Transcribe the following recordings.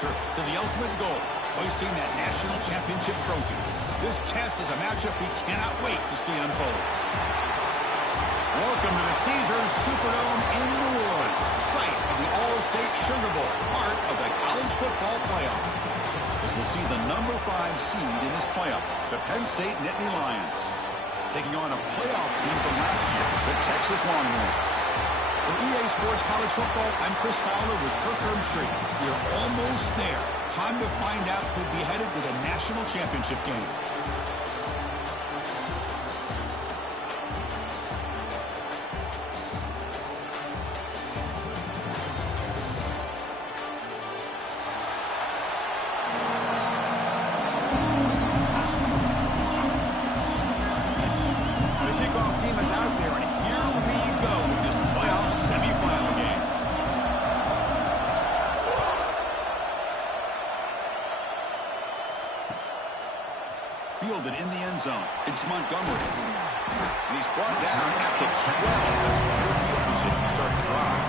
closer to the ultimate goal, hoisting that national championship trophy. This test is a matchup we cannot wait to see unfold. Welcome to the Caesars Superdome in New Orleans, site of the All-State Sugar Bowl, part of the college football playoff. As we'll see the number 5 seed in this playoff, the Penn State Nittany Lions, taking on a playoff team from last year, the Texas Longhorns. For EA Sports College Football, I'm Chris Fowler with Kirk Herbstreit. We're almost there. Time to find out who'll be headed to the national championship game. Fielded in the end zone. It's Montgomery. And he's brought down at the 12. That's poor field position to start the drive.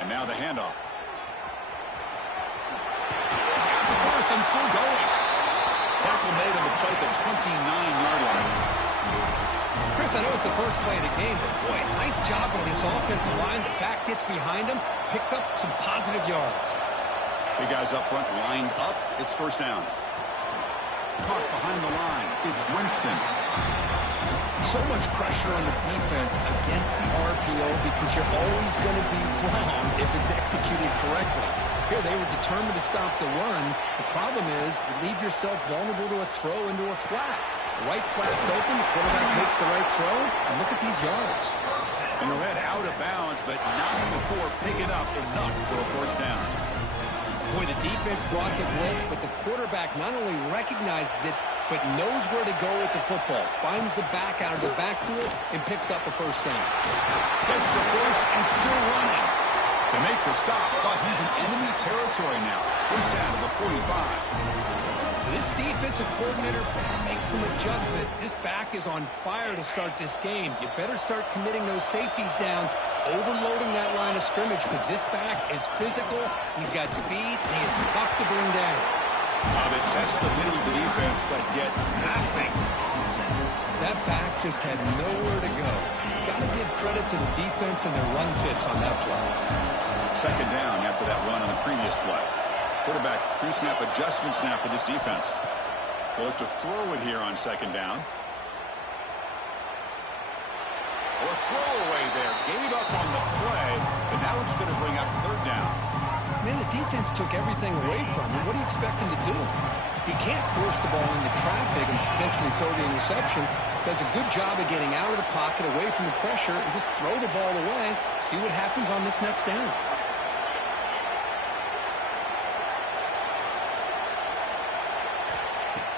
And now the handoff. He's got the first and still going. Tackle made on the play at the 29-yard line. Chris, I know it's the first play of the game, but boy, nice job on this offensive line. The back gets behind him, picks up some positive yards. Big guys up front lined up. It's first down. Caught behind the line. It's Winston. So much pressure on the defense against the RPO because you're always going to be wrong if it's executed correctly. Here, they were determined to stop the run. The problem is you leave yourself vulnerable to a throw into a flat. The right flat's open, the quarterback makes the right throw, and look at these yards. And he'll head out of bounds, but not before picking up enough for a first down. Boy, the defense brought the blitz, but the quarterback not only recognizes it, but knows where to go with the football. Finds the back out of the backfield and picks up a first down. Gets the first and still running. They make the stop, but he's in enemy territory now. First down to the 45. This defensive coordinator better make some adjustments. This back is on fire to start this game. You better start committing those safeties down, overloading that line of scrimmage because this back is physical, he's got speed, and he is tough to bring down. They test the middle of the defense, but get nothing. That back just had nowhere to go. Got to give credit to the defense and their run fits on that play. Second down after that run on the previous play. Quarterback pre-snap adjustments now for this defense. They'll look to throw it here on second down. Or throwaway there. Gave up on the play, but now it's going to bring up third down. Man, the defense took everything away from him. What do you expect him to do? He can't force the ball into traffic and potentially throw the interception. Does a good job of getting out of the pocket, away from the pressure, and just throw the ball away. See what happens on this next down.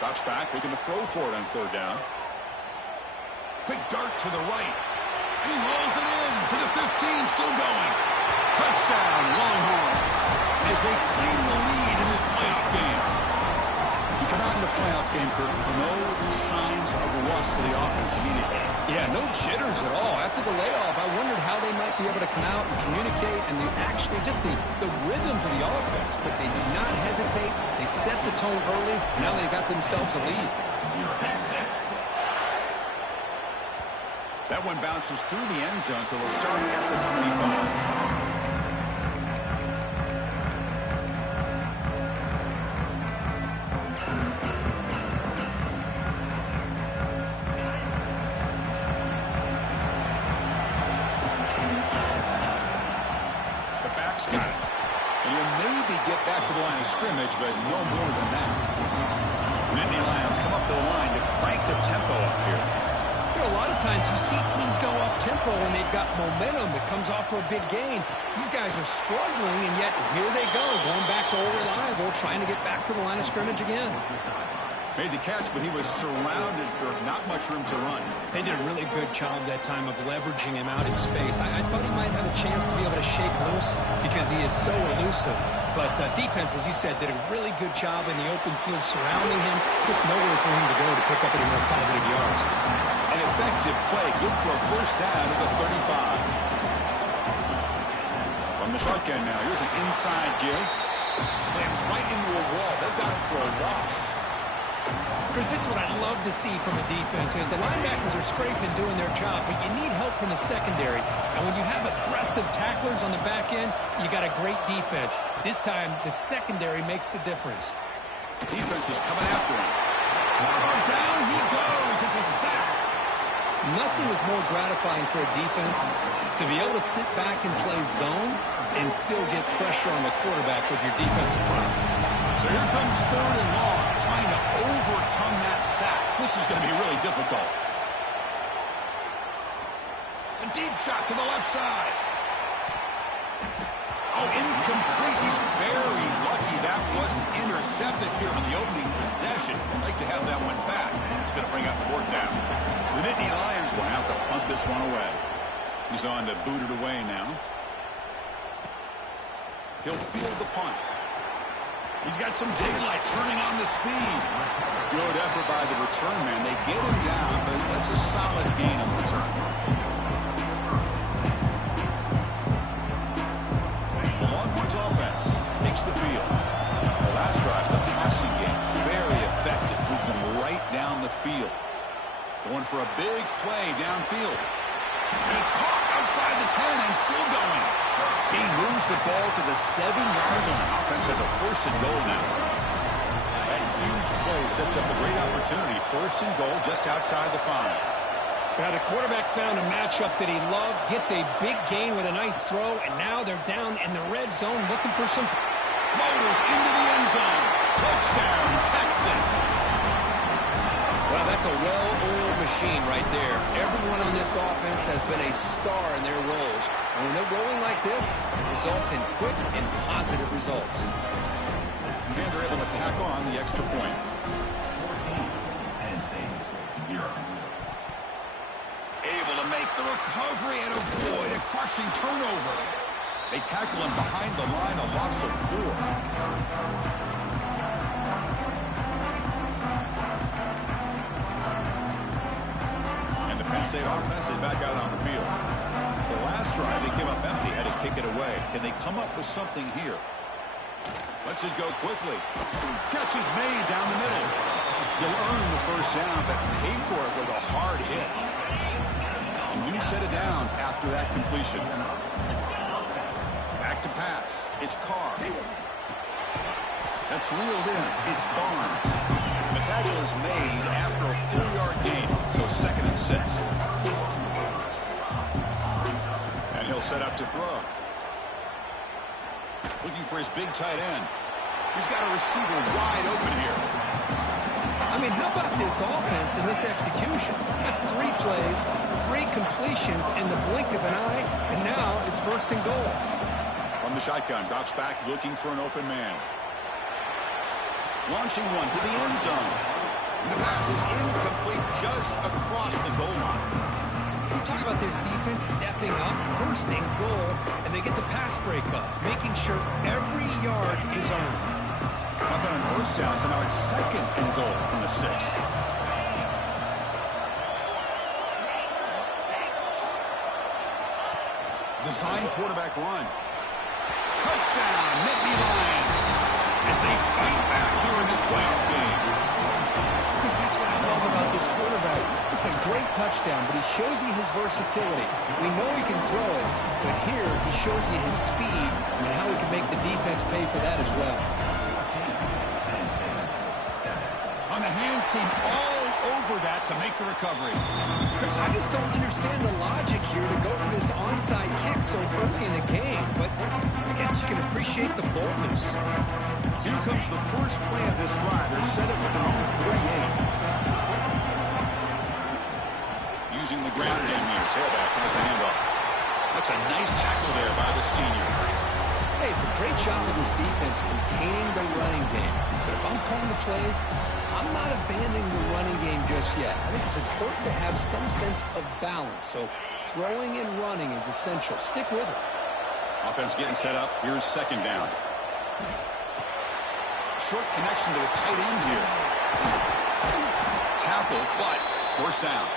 Drops back, looking to throw for it on third down. Quick dart to the right. And he rolls it in to the 15, still going. Touchdown, Longhorns, as they claim the lead in this playoff game. You come out in the playoff game, Kirk, no signs of a loss for the offense immediately. Yeah, no jitters at all. After the layoff, I wondered how they might be able to come out and communicate and actually just the rhythm to the offense. But they did not hesitate. They set the tone early. Now they got themselves a lead. That one bounces through the end zone, so they'll start at the 25. Got it. And he'll maybe get back to the line of scrimmage, but no more than that. The Nittany Lions come up to the line to crank the tempo up here. You know, a lot of times you see teams go up tempo when they've got momentum that comes off to a big gain. These guys are struggling, and yet here they go, going back to old reliable, trying to get back to the line of scrimmage again. Made the catch, but he was surrounded for not much room to run. They did a really good job that time of leveraging him out in space. I thought he might have a chance to be able to shake loose because he is so elusive. But defense, as you said, did a really good job in the open field surrounding him. Just nowhere for him to go to pick up any more positive yards. An effective play, good for a first down at the 35. From the shotgun now, here's an inside give. Slams right into a wall. They've got him for a loss. Chris, this is what I love to see from a defense is the linebackers are scraping doing their job, but you need help from the secondary. And when you have aggressive tacklers on the back end, you got a great defense. This time, the secondary makes the difference. Defense is coming after him. Down he goes. It's a sack. Nothing is more gratifying for a defense to be able to sit back and play zone and still get pressure on the quarterback with your defensive front. So here comes 3rd and long, trying to overcome that sack. This is going to be really difficult. A deep shot to the left side. Oh, incomplete. He's very lucky that wasn't intercepted here on the opening possession. I'd like to have that one back. It's going to bring up 4th down. The Nittany Lions will have to punt this one away. He's on to boot it away now. He'll field the punt. He's got some daylight turning on the speed. Good effort by the return man. They get him down, but that's a solid gain on return. The Longhorns offense takes the field. The last drive, the passing game, very effective. Moved them right down the field. Going for a big play downfield. And it's caught outside the 10 and still going. He moves the ball to the 7-yard line. Offense has a 1st and goal now. That huge play sets up a great opportunity. 1st and goal just outside the 5. Now the quarterback found a matchup that he loved, gets a big gain with a nice throw, and now they're down in the red zone looking for some... Motors into the end zone. Touchdown, Texas. Well, that's a well-oiled machine right there. Everyone on this offense has been a star in their roles. And when they're rolling like this, it results in quick and positive results. And they're able to tack on the extra point. 14, 0. Able to make the recovery and avoid a crushing turnover. They tackle him behind the line, a loss of 4. Penn State offense is back out on the field. The last drive, they came up empty, had to kick it away. Can they come up with something here? Lets it go quickly. Catch is made down the middle. You'll earn the first down, but pay for it with a hard hit. A new set of downs after that completion. Back to pass. It's Carr. That's reeled in. It's Barnes. The tackle is made after a 4-yard gain, so 2nd and 6. And he'll set up to throw. Looking for his big tight end. He's got a receiver wide open here. I mean, how about this offense and this execution? That's 3 plays, 3 completions in the blink of an eye, and now it's 1st and goal. From the shotgun, drops back looking for an open man. Launching one to the end zone. And the pass is incomplete just across the goal line. We talk about this defense stepping up, 1st and goal, and they get the pass break up, making sure every yard is earned. Nothing on 1st down, so now it's 2nd and goal from the 6. Design quarterback run. Touchdown, Nittany Lions. As they fight back here in this playoff game. Because that's what I love about this quarterback. It's a great touchdown, but he shows you his versatility. We know he can throw it, but here he shows you his speed and how he can make the defense pay for that as well. On the hands team all over that to make the recovery. Chris, I just don't understand the logic here to go for this onside kick so early in the game, but I guess you can appreciate the boldness. Here comes the first play of this drive. They're set up with their own 48. Using the ground game here. Tailback has the handoff. That's a nice tackle there by the senior. Hey, it's a great job of this defense containing the running game. But if I'm calling the plays, I'm not abandoning the running game just yet. I think it's important to have some sense of balance. So throwing and running is essential. Stick with it. Offense getting set up. Here's 2nd down. Short connection to the tight end here. Tackle, but first down.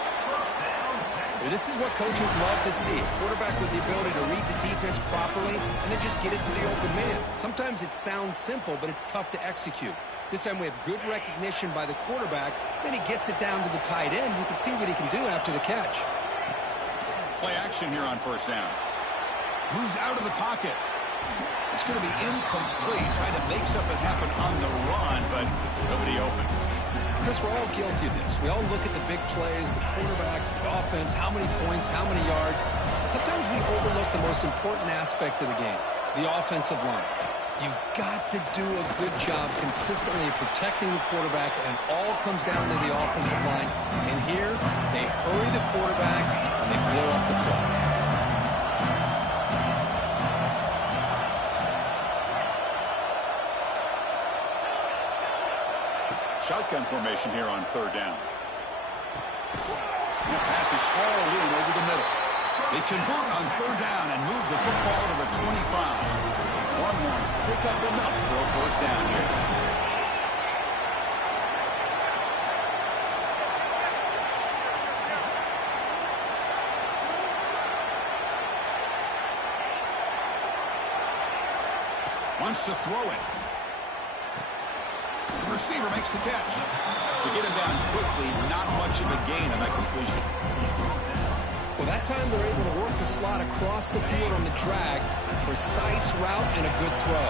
This is what coaches love to see. A quarterback with the ability to read the defense properly and then just get it to the open man. Sometimes it sounds simple, but it's tough to execute. This time we have good recognition by the quarterback. Then he gets it down to the tight end. You can see what he can do after the catch. Play action here on first down. Moves out of the pocket. It's going to be incomplete. Trying to make something happen on the run, but nobody open. Chris, we're all guilty of this. We all look at the big plays, the quarterbacks, the offense, how many points, how many yards. Sometimes we overlook the most important aspect of the game, the offensive line. You've got to do a good job consistently protecting the quarterback, and all comes down to the offensive line. And here, they hurry the quarterback, and they blow up the play. Shotgun formation here on third down. The pass is hauled in over the middle. They convert on third down and move the football to the 25. Longhorns pick up enough for a first down here. Wants to throw it. The receiver makes the catch. To get him down quickly, not much of a gain on that completion. Well, that time they're able to work the slot across the field on the drag. Precise route and a good throw.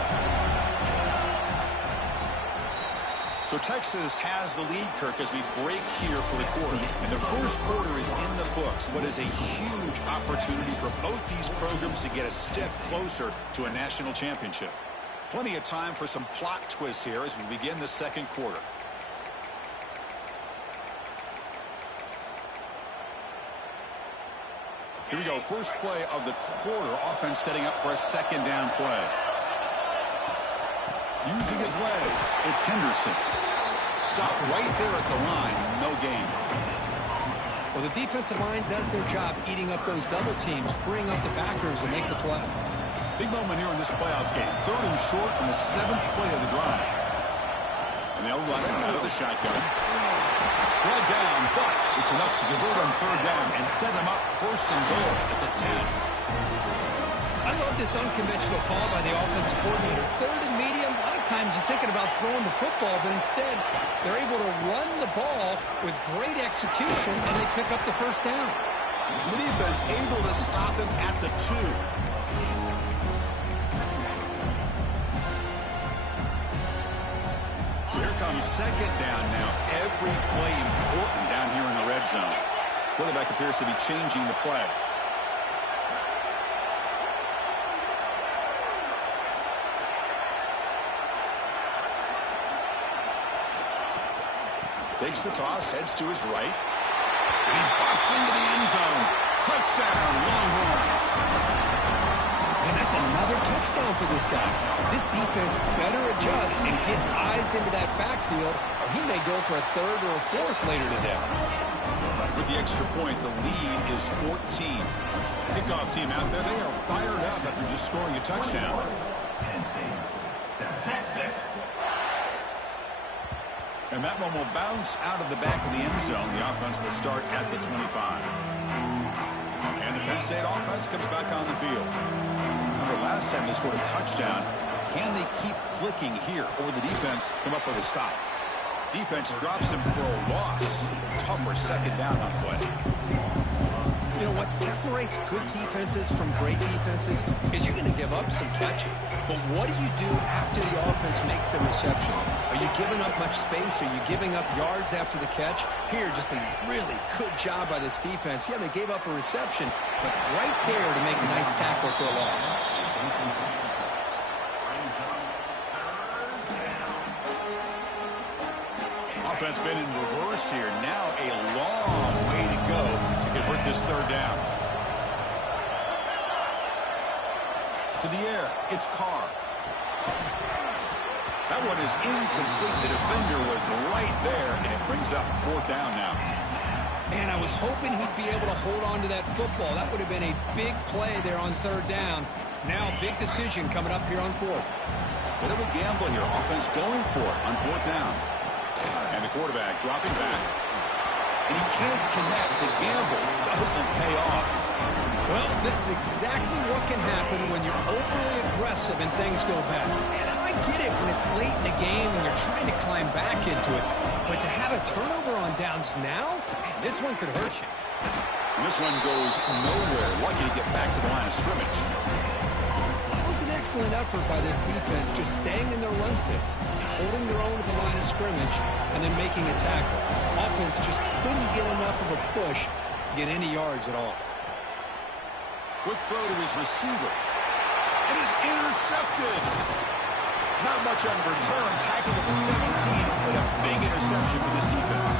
So Texas has the lead, Kirk, as we break here for the quarter. And the first quarter is in the books. What is a huge opportunity for both these programs to get a step closer to a national championship. Plenty of time for some plot twists here as we begin the second quarter. Here we go. First play of the quarter. Offense setting up for a second down play. Using his legs. It's Henderson. Stopped right there at the line. No gain. Well, the defensive line does their job eating up those double teams, freeing up the backers to make the play. Big moment here in this playoff game. Third and short on the 7th play of the drive. And they'll run it out of the shotgun. Brought down, but it's enough to convert on third down and set him up first and goal at the 10. I love this unconventional call by the offensive coordinator. Third and medium, a lot of times you're thinking about throwing the football, but instead they're able to run the ball with great execution, and they pick up the first down. The defense able to stop him at the 2. Comes second down now. Every play important down here in the red zone. Quarterback appears to be changing the play. Takes the toss, heads to his right. And he busts into the end zone. Touchdown, Longhorns. And that's another touchdown for this guy. This defense better adjust and get eyes into that backfield, or he may go for a third or a fourth later today. With the extra point, the lead is 14. Kickoff team out there, they are fired up after just scoring a touchdown. And that one will bounce out of the back of the end zone. The offense will start at the 25. And the Penn State offense comes back on the field. Remember, last time they scored a touchdown. Can they keep clicking here, or the defense come up with a stop? Defense drops him for a loss. Tougher second down on play. You know, what separates good defenses from great defenses is you're going to give up some catches. But what do you do after the offense makes a reception? Are you giving up much space? Are you giving up yards after the catch? Here, just a really good job by this defense. Yeah, they gave up a reception, but right there to make a nice tackle for a loss. Offense been in reverse here. Now a long way to go to convert this third down. To the air, it's Carr. That one is incomplete. The defender was right there, and it brings up fourth down now. Man, I was hoping he'd be able to hold on to that football. That would have been a big play there on third down. Now, big decision coming up here on fourth. Bit of a gamble here. Offense going for it on fourth down. And the quarterback dropping back. And he can't connect. The gamble doesn't pay off. Well, this is exactly what can happen when you're overly aggressive and things go bad. And I get it when it's late in the game and you're trying to climb back into it. But to have a turnover on downs now, man, this one could hurt you. And this one goes nowhere. Lucky to get back to the line of scrimmage. That was an excellent effort by this defense, just staying in their run fits, holding their own at the line of scrimmage, and then making a tackle. Offense just couldn't get enough of a push to get any yards at all. Quick throw to his receiver. It is intercepted. Not much on return. Tackled at the 17, but a big interception for this defense.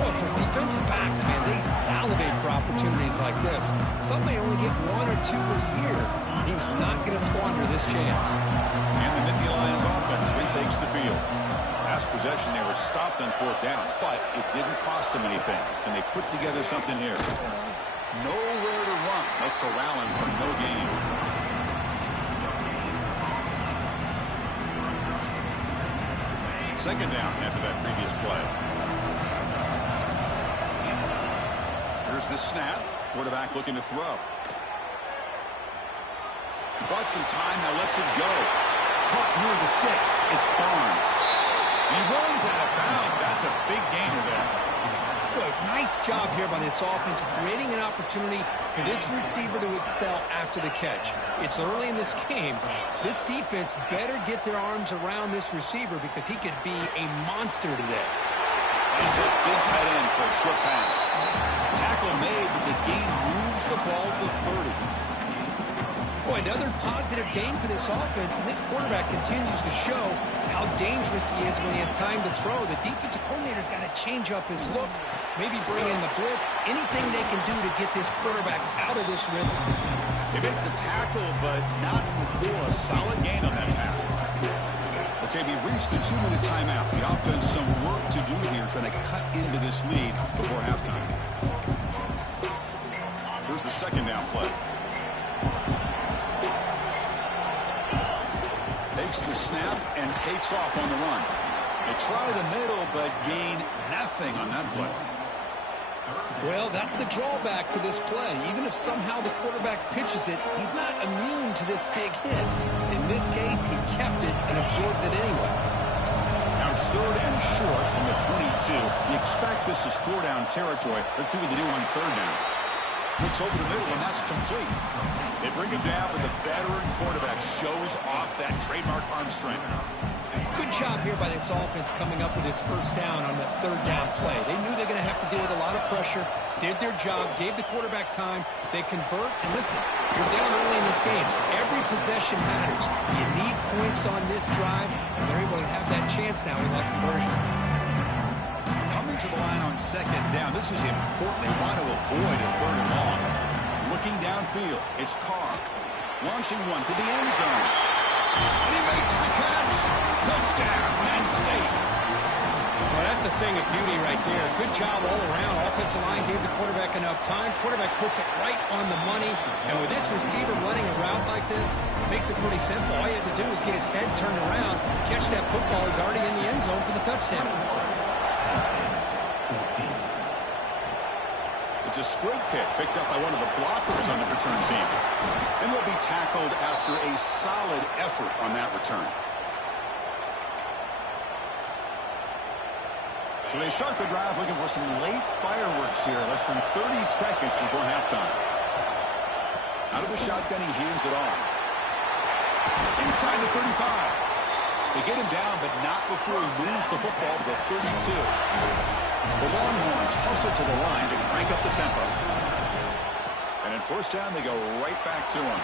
Well, for defensive backs, man, they salivate for opportunities like this. Some may only get one or two a year. He was not going to squander this chance. And the Nittany Lions offense retakes the field. Last possession, they were stopped on fourth down, but it didn't cost them anything. And they put together something here. Nowhere to run. No corralling for no gain. Second down after that previous play. Here's the snap. Quarterback looking to throw. He bought some time, now lets it go. Caught near the sticks. It's Barnes. And he runs out of bounds. That's a big gainer there. Boy, nice job here by this offense, creating an opportunity for this receiver to excel after the catch. It's early in this game, so this defense better get their arms around this receiver because he could be a monster today. He's that big tight end for a short pass. Tackle made, but the gain moves the ball to 30. Boy, another positive game for this offense, and this quarterback continues to show how dangerous he is when he has time to throw. The defensive coordinator's got to change up his looks, maybe bring in the blitz, anything they can do to get this quarterback out of this rhythm. They make the tackle, but not before a solid gain on that pass. Okay, we reached the 2-minute timeout. The offense some work to do here, trying to cut into this lead before halftime. Here's the second down play. Takes the snap and takes off on the run. They try the middle, but gain nothing on that play. Well, that's the drawback to this play. Even if somehow the quarterback pitches it, he's not immune to this big hit. In this case, he kept it and absorbed it anyway. Now it's third and short from the 22. You expect this is four-down territory. Let's see what they do on third down. Looks over the middle, and that's complete. They bring him down, but the veteran quarterback shows off that trademark arm strength. Good job here by this offense coming up with his first down on that third down play. They knew they're going to have to deal with a lot of pressure, did their job, gave the quarterback time. They convert, and listen, you're down early in this game. Every possession matters. You need points on this drive, and they're able to have that chance now with that conversion. Coming to the line on second down, this is important. They want to avoid a third and long. Looking downfield, it's Carr. Launching one to the end zone. And he makes the catch. Touchdown, Penn State. Well, that's a thing of beauty right there. Good job all around. Offensive line gave the quarterback enough time. Quarterback puts it right on the money. And with this receiver running a route like this, makes it pretty simple. All you have to do is get his head turned around, catch that football. He's already in the end zone for the touchdown. It's a squib kick picked up by one of the blockers on the return team. And will be tackled after a solid effort on that return. So they start the drive looking for some late fireworks here. Less than 30 seconds before halftime. Out of the shotgun, he hands it off. Inside the 35. They get him down, but not before he moves the football to the 32. The Longhorns hustle to the line to crank up the tempo. And in first down, they go right back to him.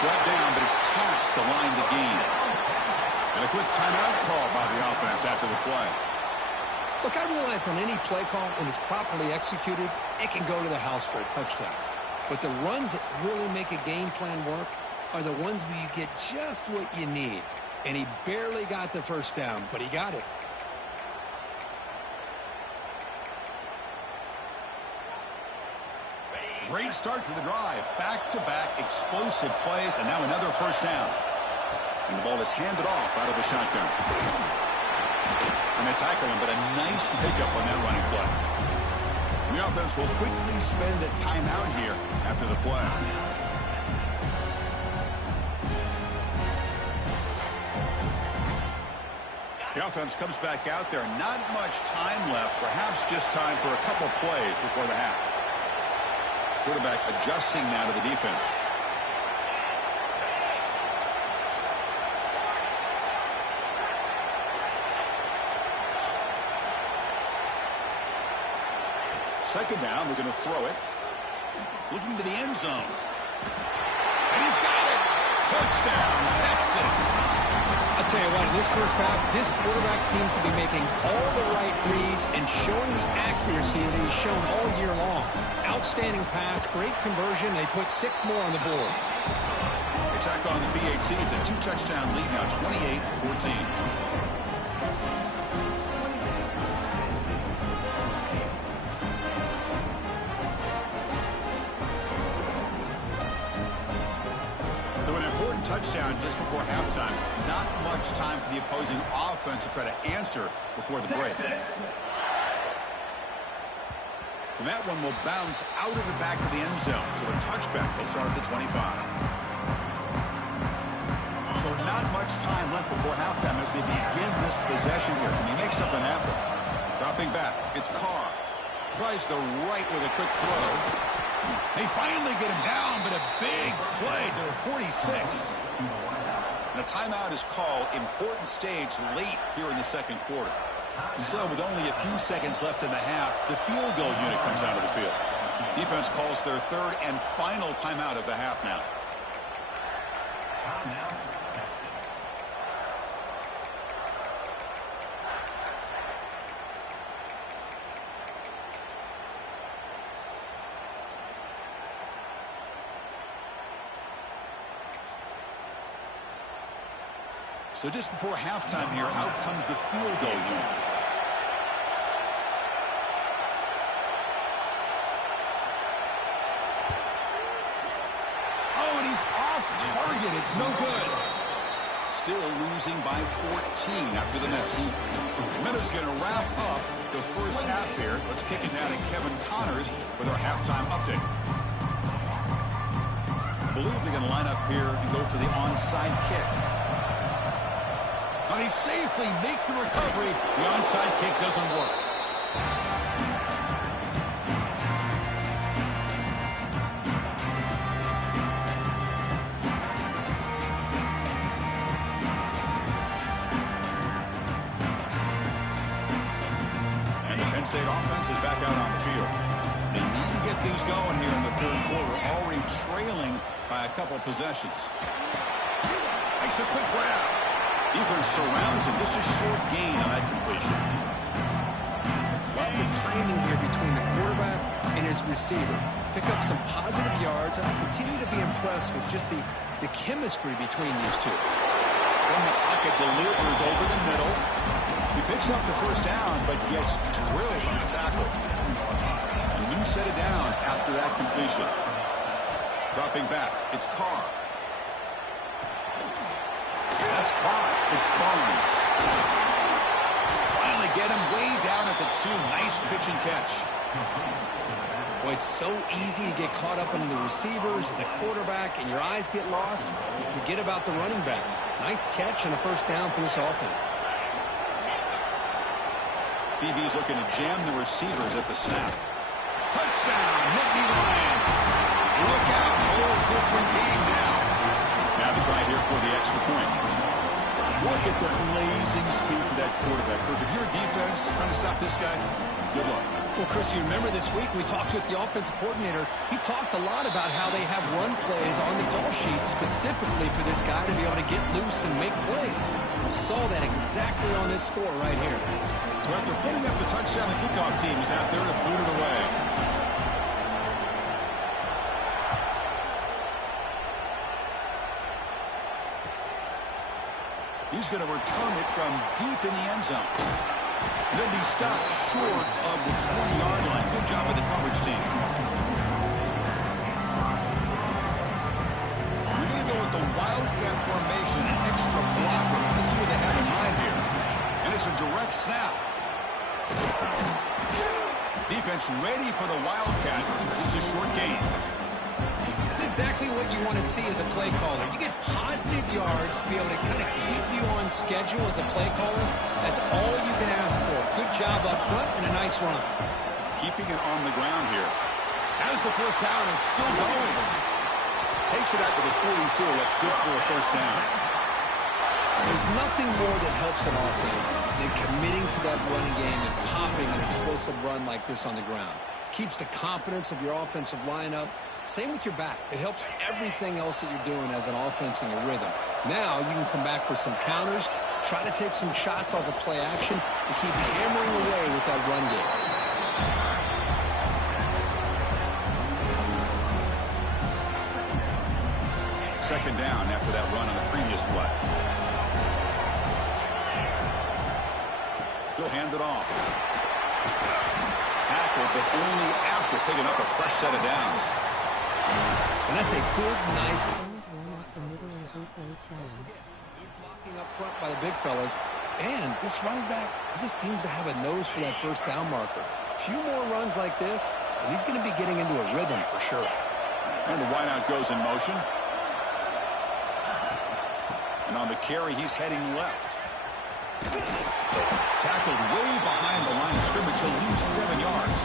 Brought down, but it's past the line to gain. And a quick timeout call by the offense after the play. Look, I realize on any play call, when it's properly executed, it can go to the house for a touchdown. But the runs that really make a game plan work are the ones where you get just what you need. And he barely got the first down, but he got it. Great start to the drive. Back-to-back explosive plays, and now another first down. And the ball is handed off out of the shotgun. And they tackle him, but a nice pickup on that running play. The offense will quickly spend a timeout here after the play. The offense comes back out there. Not much time left. Perhaps just time for a couple plays before the half. Quarterback adjusting now to the defense. Second down, we're going to throw it. Looking to the end zone. And he's got it. Touchdown, Texas. I'll tell you what, in this first half, this quarterback seems to be making all the right reads and showing the accuracy that he's shown all year long. Outstanding pass, great conversion. They put 6 more on the board. Attack on the BAT. It's a 2-touchdown lead now, 28-14. So an important touchdown just before halftime. Not much time for the opposing offense to try to answer before the break. And that one will bounce out of the back of the end zone. So a touchback will start at the 25. So not much time left before halftime as they begin this possession here. Can he make something happen? Dropping back. It's Carr. Tries the right with a quick throw. They finally get him down, but a big play to the 46. And a timeout is called. Important stage late here in the second quarter. So with only a few seconds left in the half, the field goal unit comes out of the field. Defense calls their third and final timeout of the half now. So just before halftime here, out comes the field goal unit. Oh, and he's off target. It's no good. Still losing by 14 after the miss. Minutes going to wrap up the first half here. Let's kick it down to Kevin Connors with our halftime update. I believe they're going to line up here and go for the onside kick. But he safely makes the recovery. The onside kick doesn't work. And the Penn State offense is back out on the field. They need to get things going here in the third quarter, already trailing by a couple possessions. Makes a quick grab. Defense surrounds him. Just a short gain on that completion. Love the timing here between the quarterback and his receiver. Pick up some positive yards, and I continue to be impressed with just the chemistry between these two. Then the pocket delivers over the middle. He picks up the first down, but gets drilled on the tackle. And you set it down after that completion. Dropping back, it's Carr. That's caught. It's Barnes. Finally get him way down at the 2. Nice pitch and catch. Boy, it's so easy to get caught up in the receivers and the quarterback, and your eyes get lost. You forget about the running back. Nice catch and a first down for this offense. DB's looking to jam the receivers at the snap. Touchdown, Nittany Lions. Look out, whole different game now. Now the try here for the extra point. Look at the blazing speed for that quarterback. Kirk, if you're a defense trying to stop this guy, good luck. Well, Chris, you remember this week we talked with the offensive coordinator. He talked a lot about how they have run plays on the call sheet specifically for this guy to be able to get loose and make plays. We saw that exactly on this score right here. So after putting up the touchdown, the kickoff team is out there to boot it away. He's going to return it from deep in the end zone. And then be stopped short of the 20-yard line. Good job by the coverage team. the wildcat formation, an extra blocker. Let's see what they have in mind here. And it's a direct snap. Defense ready for the wildcat. Just a short gain. It's exactly what you want to see as a play caller. You get positive yards to be able to kind of keep you on schedule as a play caller. That's all you can ask for. Good job up front and a nice run. Keeping it on the ground here. Has the first down and still going. Takes it out to the 44. That's good for a first down. There's nothing more that helps an offense than committing to that running game and popping an explosive run like this on the ground. Keeps the confidence of your offensive lineup. Same with your back. It helps everything else that you're doing as an offense in your rhythm. Now you can come back with some counters, try to take some shots off of play action, and keep hammering away with that run game. Second down after that run on the previous play. He'll hand it off. Tackled, but only after picking up a fresh set of downs. And that's a good, nice blocking up front by the big fellas. And this running back, he just seems to have a nose for that first down marker. A few more runs like this, and he's going to be getting into a rhythm for sure. And the wideout goes in motion. And on the carry, he's heading left. Tackled way behind the line of scrimmage. He'll lose 7 yards.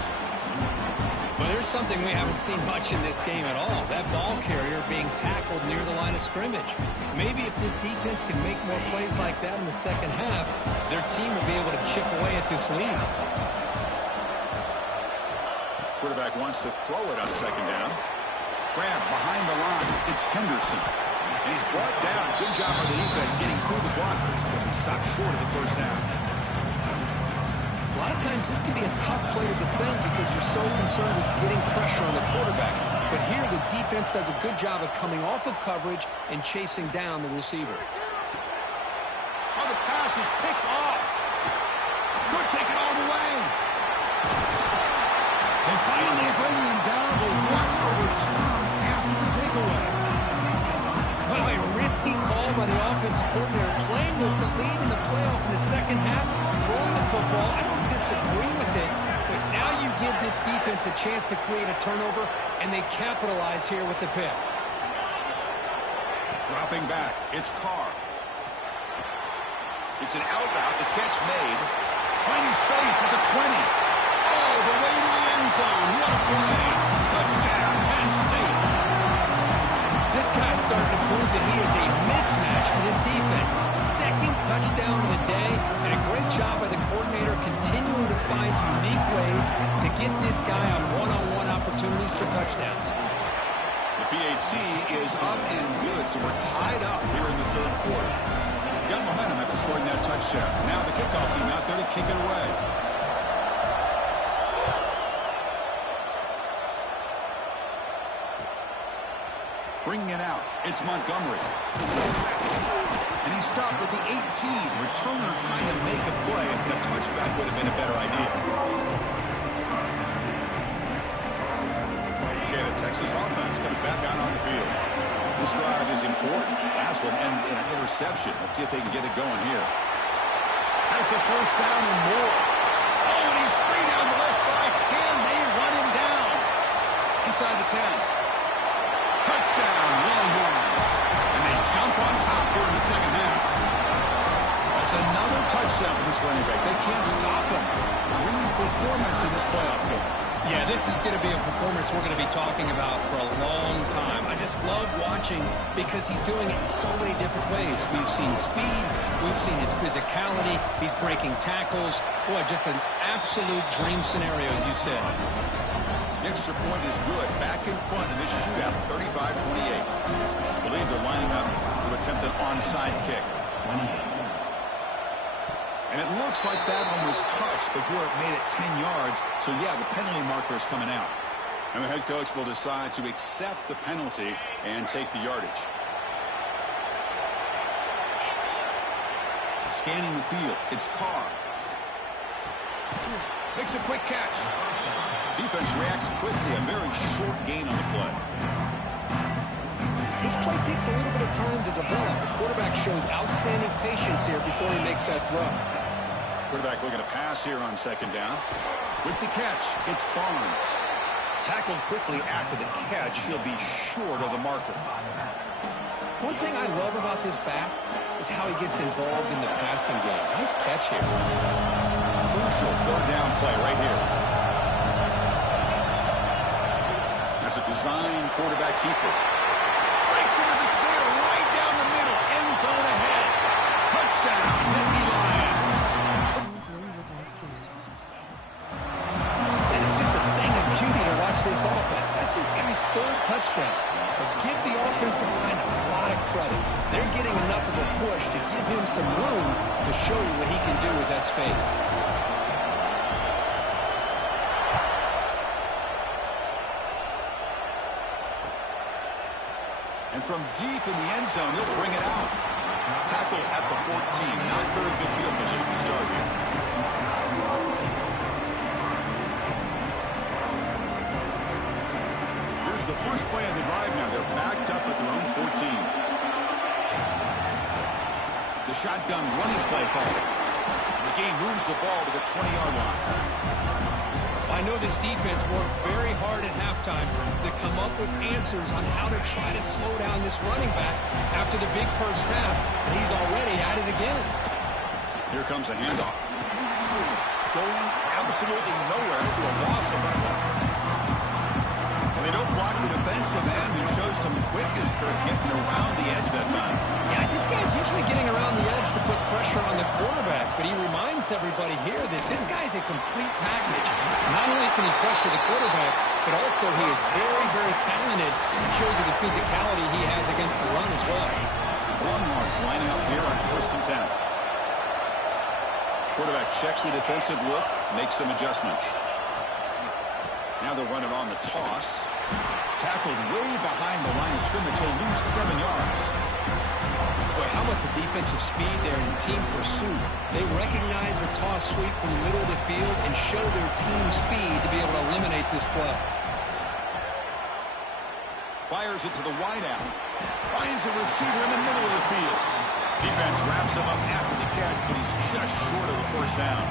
Well, there's something we haven't seen much in this game at all. That ball carrier being tackled near the line of scrimmage. Maybe if this defense can make more plays like that in the second half, their team will be able to chip away at this lead. Quarterback wants to throw it on second down. Grab behind the line. It's Henderson. And he's brought down. Good job by the defense getting through the blockers. He stopped short of the first down. A lot of times this can be a tough play to defend because you're so concerned with getting pressure on the quarterback. But here the defense does a good job of coming off of coverage and chasing down the receiver. Oh, the pass is picked off. Could take it all the way. And finally bringing him down, but blocked a return after the takeaway. Well, a risky call by the offensive coordinator, playing with the lead in the playoff in the second half, throwing the football. I don't disagree with it, but now you give this defense a chance to create a turnover, and they capitalize here with the pick. Dropping back, it's Carr. It's an out route, the catch made. Finding space at the 20. Oh, the way to the end zone. What a play. Touchdown, Penn State. This guy's starting to prove that he is a mismatch for this defense. Second touchdown of the day, and a great job by the coordinator continuing to find unique ways to get this guy on one-on-one opportunities for touchdowns. The PAT is up and good, so we're tied up here in the third quarter. Got momentum after scoring that touchdown. Now the kickoff team out there to kick it away. Bringing it out, it's Montgomery. And he stopped with the 18. Returner trying to make a play, and a touchback would have been a better idea. Okay, the Texas offense comes back out on the field. This drive is important. Last one ended in an interception. Let's see if they can get it going here. Has the first down and more. Oh, and he's free down the left side. Can they run him down? Inside the 10. Touchdown, Longhorns. And they jump on top here in the second half. That's another touchdown for this running back. They can't stop him. Dream performance in this playoff game. Yeah, this is going to be a performance we're going to be talking about for a long time. I just love watching because he's doing it in so many different ways. We've seen speed. We've seen his physicality. He's breaking tackles. Boy, just an absolute dream scenario, as you said. The extra point is good. Back in front in this shootout, 35-28. I believe they're lining up to attempt an onside kick. And it looks like that one was touched before it made it 10 yards. So, yeah, the penalty marker is coming out. And the head coach will decide to accept the penalty and take the yardage. Scanning the field, it's Carr. Makes a quick catch. Defense reacts quickly. A very short gain on the play. This play takes a little bit of time to develop. The quarterback shows outstanding patience here before he makes that throw. Quarterback looking to pass here on second down. With the catch, it's Barnes. Tackled quickly after the catch, he'll be short of the marker. One thing I love about this back is how he gets involved in the passing game. Nice catch here. Crucial third down play right here. That's a design quarterback keeper. Breaks into the clear right down the middle. End zone ahead. Touchdown, Nittany Lions. And it's just a thing of beauty to watch this offense. That's this guy's third touchdown. But give the offensive line a lot of credit. They're getting enough of a push to give him some room to show you what he can do with that space. And from deep in the end zone, he'll bring it out. Tackle at the 14. Not very good field position to start here. Here's the first play of the drive now. They're backed up at their own 14. The shotgun running play call. The game moves the ball to the 20-yard line. I know this defense worked very hard at halftime to come up with answers on how to try to slow down this running back after the big first half, and he's already at it again. Here comes a handoff. Going absolutely nowhere to a loss of that one. And they don't block the defensive end, who shows some quickness. Kirk getting around the edge that time. Yeah, this guy's usually getting around the edge to put pressure on the quarterback, but he reminds everybody here that this guy's a complete package. Not only can he pressure the quarterback, but also he is very, very talented and shows you the physicality he has against the run as well. Longhorns lining up here on 1st and 10. Quarterback checks the defensive look, makes some adjustments. Now they'll run it on the toss. Tackled way behind the line of scrimmage. He'll lose 7 yards. Boy, how about the defensive speed there in team pursuit? They recognize the toss sweep from the middle of the field and show their team speed to be able to eliminate this play. Fires it to the wideout. Finds a receiver in the middle of the field. Defense wraps him up after the catch, but he's just short of the first down.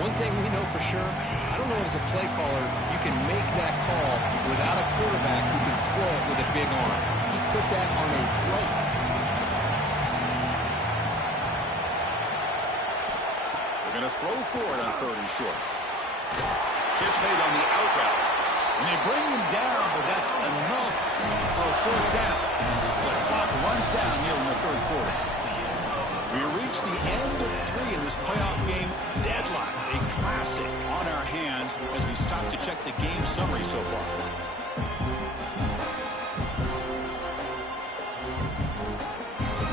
One thing we know for sure, I don't know as a play caller, you can make that call without a quarterback who can throw it with a big arm. He put that on a rope. They're going to throw for it on 3rd and short. Catch made on the out route. And they bring him down, but that's enough for a first down. The clock runs down here in the 3rd quarter. We reach the end of 3 in this playoff game. Deadlock, a classic on our hands as we stop to check the game summary so far.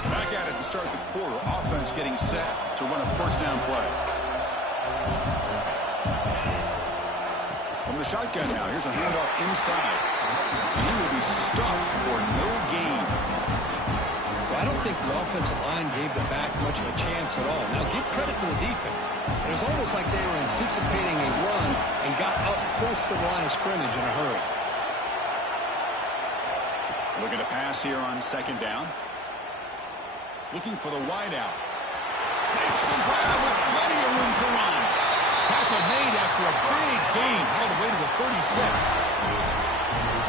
Back at it to start the quarter. Offense getting set to run a first down play. From the shotgun now, here's a handoff inside. And he will be stuffed for no gain. I don't think the offensive line gave the back much of a chance at all. Now, give credit to the defense. It was almost like they were anticipating a run and got up close to the line of scrimmage in a hurry. Looking to pass here on 2nd down. Looking for the wideout. Makes the grab with plenty of room to run. Tackle made after a big gain all the way to the 36.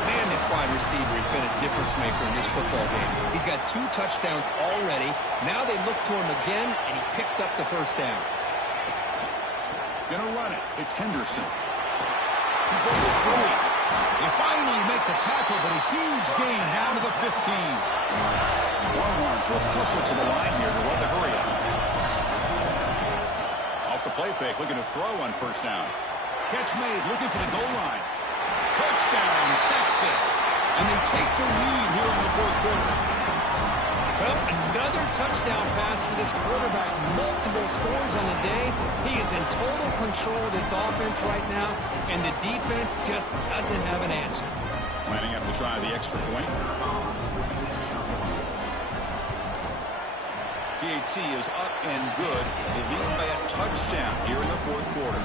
Man, this wide receiver has been a difference maker in this football game. He's got 2 touchdowns already. Now they look to him again, and he picks up the first down. Gonna run it. It's Henderson. He goes through. They finally make the tackle, but a huge gain down to the 15. Longhorns will push it to the line here to run the hurry up. Off the play fake, looking to throw on 1st down. Catch made, looking for the goal line. Touchdown, Texas. And they take the lead here in the 4th quarter. Well, another touchdown pass for this quarterback. Multiple scores on the day. He is in total control of this offense right now, and the defense just doesn't have an answer. Lining up to try the extra point. PAT is up and good. They lead by a touchdown here in the 4th quarter.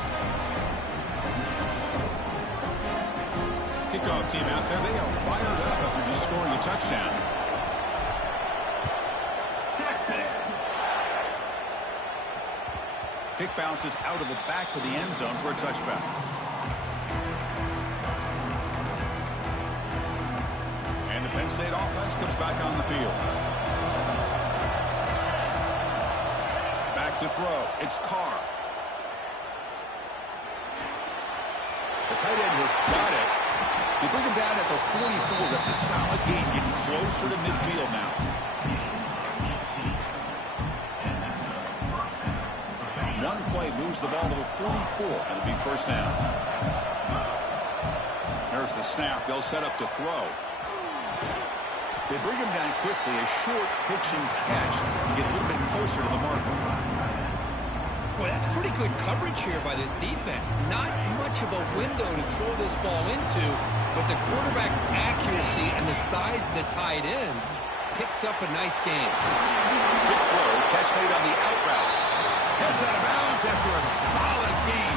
Kickoff team out there. They are fired up after just scoring a touchdown. Texas. Kick bounces out of the back of the end zone for a touchback. And the Penn State offense comes back on the field. Back to throw. It's Carr. The tight end has got it. They bring him down at the 44. That's a solid gain, getting closer to midfield now. One play moves the ball to the 44. That'll be first down. There's the snap. They'll set up to throw. They bring him down quickly. A short pitch and catch to get a little bit closer to the marker. Boy, that's pretty good coverage here by this defense. Not much of a window to throw this ball into, but the quarterback's accuracy and the size of the tight end picks up a nice gain. Big throw, catch made on the out route. Heads out of bounds after a solid gain.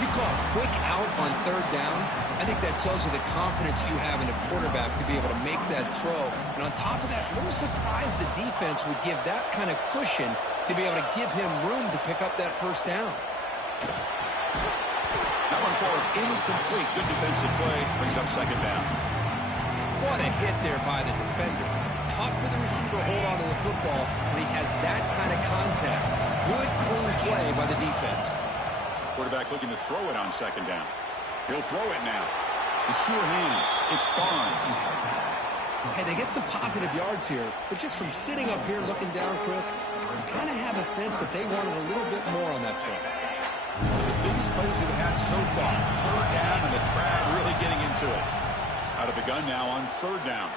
If you call a quick out on third down, I think that tells you the confidence you have in a quarterback to be able to make that throw. And on top of that, a little surprised the defense would give that kind of cushion to be able to give him room to pick up that first down. That one falls incomplete. Good defensive play. Brings up second down. What a hit there by the defender. Tough for the receiver to hold on to the football when he has that kind of contact. Good, clean play by the defense. Quarterback looking to throw it on second down. He'll throw it now. The sure hands. It's Barnes. Hey, they get some positive yards here, but just from sitting up here looking down, Chris, you kind of have a sense that they wanted a little bit more on that play. One of the biggest plays we've had so far. Third down, and the crowd really getting into it. Out of the gun now on third down.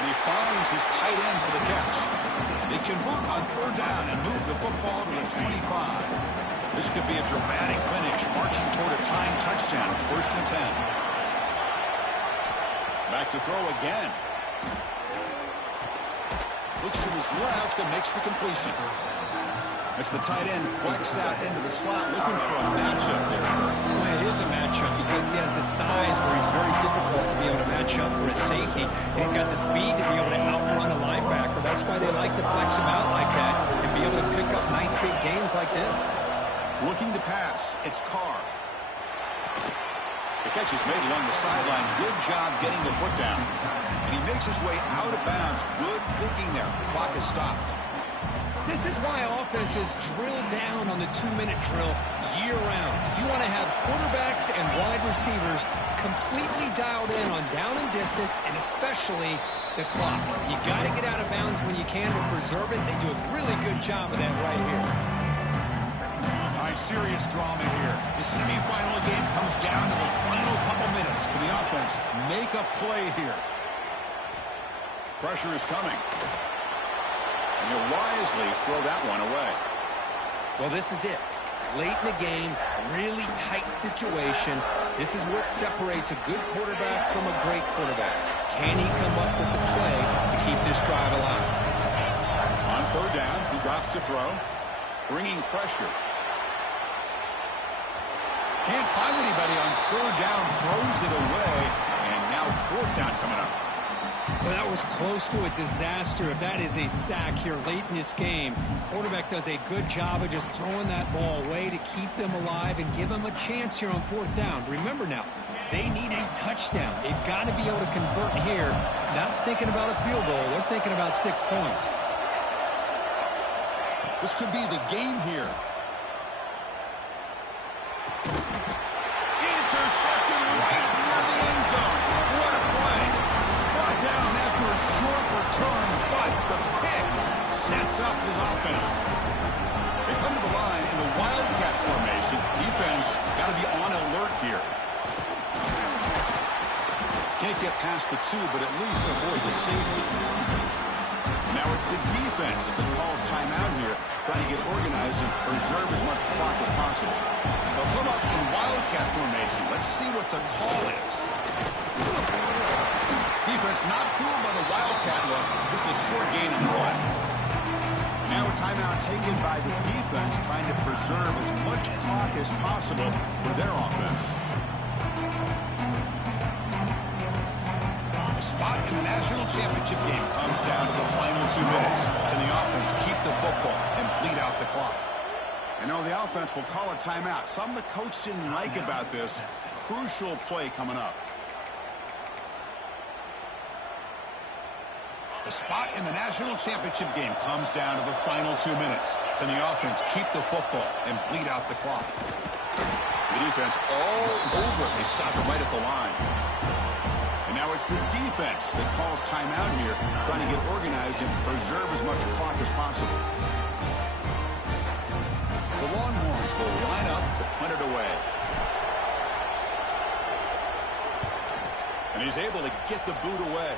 And he finds his tight end for the catch. They convert on third down and move the football to the 25. This could be a dramatic finish, marching toward a tying touchdown. It's 1st and 10. Back to throw again. Looks to his left and makes the completion. As the tight end flex out into the slot, looking for a matchup there. Well, it is a matchup because he has the size where he's very difficult to be able to match up for his safety. And he's got the speed to be able to outrun a linebacker. That's why they like to flex him out like that and be able to pick up nice big gains like this. Looking to pass. It's Carr. The catch is made along the sideline. Good job getting the foot down. And he makes his way out of bounds. Good thinking there. The clock is stopped. This is why offenses drill down on the 2-minute drill year-round. You want to have quarterbacks and wide receivers completely dialed in on down and distance, and especially the clock. You got to get out of bounds when you can to preserve it. They do a really good job of that right here. All right, serious drama here. The semifinal game comes down to the final couple minutes. Can the offense make a play here? Pressure is coming. And he'll wisely throw that one away. Well, this is it. Late in the game, really tight situation. This is what separates a good quarterback from a great quarterback. Can he come up with the play to keep this drive alive? On third down, he drops to throw, bringing pressure. Can't find anybody on third down, throws it away, and now fourth down coming up. Well, that was close to a disaster if that is a sack here late in this game. Quarterback does a good job of just throwing that ball away to keep them alive and give them a chance here on fourth down. Remember now, they need a touchdown. They've got to be able to convert here. Not thinking about a field goal. They're thinking about 6 points. This could be the game here. Intercepted right near the end zone. What a play. Brought down after a short return, but the pick sets up his offense. They come to the line in the wildcat formation. Defense got to be on alert here. Can't get past the 2, but at least avoid the safety. Now it's the defense that calls timeout here, trying to get organized and preserve as much clock as possible. They'll come up in wildcat formation. Let's see what the call is. Defense not fooled by the wildcat look. Just a short gain on the play. Now a timeout taken by the defense, trying to preserve as much clock as possible for their offense. The spot in the national championship game comes down to the final 2 minutes. Can the offense keep the football and bleed out the clock? You know, the offense will call a timeout. Something the coach didn't like about this. Crucial play coming up. The spot in the national championship game comes down to the final 2 minutes. Can the offense keep the football and bleed out the clock? The defense all over. They stop it right at the line. And now it's the defense that calls timeout here, trying to get organized and preserve as much clock as possible. The Longhorns will line up to punt it away. And he's able to get the boot away.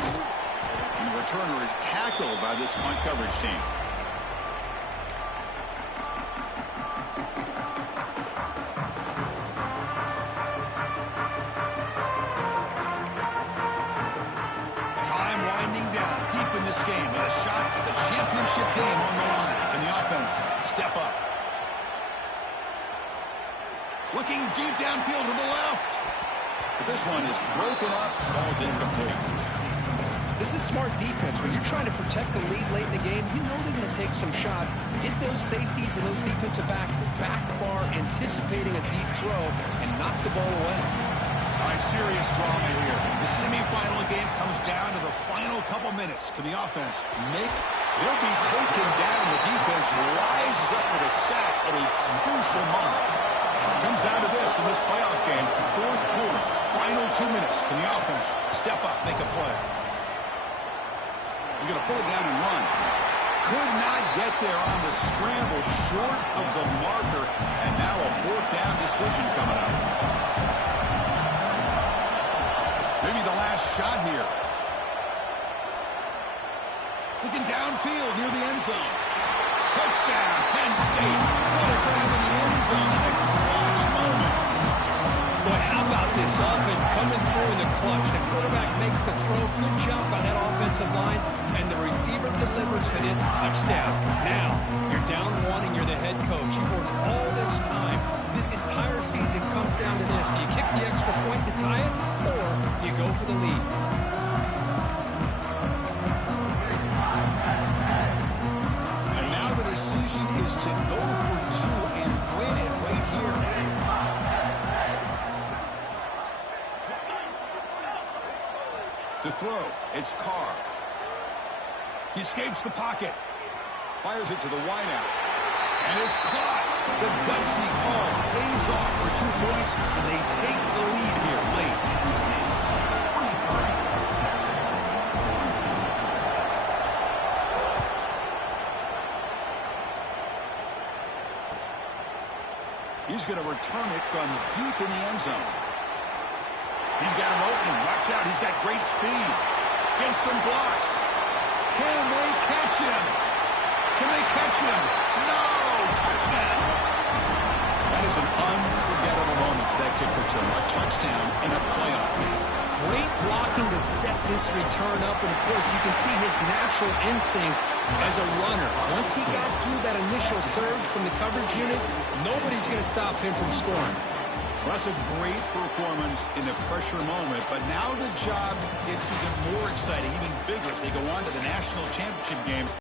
And the returner is tackled by this punt coverage team. Time winding down deep in this game with a shot at the championship game on the line. Can the offense step up? Looking deep downfield to the left. But this one is broken up, ball's incomplete. This is smart defense. When you're trying to protect the lead late in the game, you know they're going to take some shots, get those safeties and those defensive backs back far, anticipating a deep throw, and knock the ball away. All right, serious drama here. The semifinal game comes down to the final couple minutes. Can the offense make? He'll be taken down. The defense rises up with a sack at a crucial moment. Comes down to this in this playoff game. Fourth quarter, final 2 minutes. Can the offense step up, make a play? He's going to pull it down and run. Could not get there on the scramble, short of the marker, and now a fourth down decision coming up. Maybe the last shot here. Looking downfield near the end zone. Touchdown, Penn State. What a grab in the end zone in a clutch moment. Boy, how about this offense coming through in the clutch? The quarterback makes the throw. Good job by that offensive line. And the receiver delivers for this touchdown. Now, you're down one and you're the head coach. You've worked all this time. This entire season comes down to this. Do you kick the extra point to tie it, or do you go for the lead? And now the decision is to go for two and win it right here. To throw, it's Carr. He escapes the pocket. Fires it to the wideout. And it's caught. The gutsy call pays off for 2 points, and they take the lead here late. He's going to return it from deep in the end zone. He's got him open. Watch out. He's got great speed. Gets some blocks. Can they catch him? Can they catch him? No! Touchdown! That is an unforgettable moment for that kick return. A touchdown in a playoff game. Great blocking to set this return up. And, of course, you can see his natural instincts as a runner. Once he got through that initial surge from the coverage unit, nobody's going to stop him from scoring. Well, that's a great performance in the pressure moment, but now the job gets even more exciting, even bigger as they go on to the national championship game.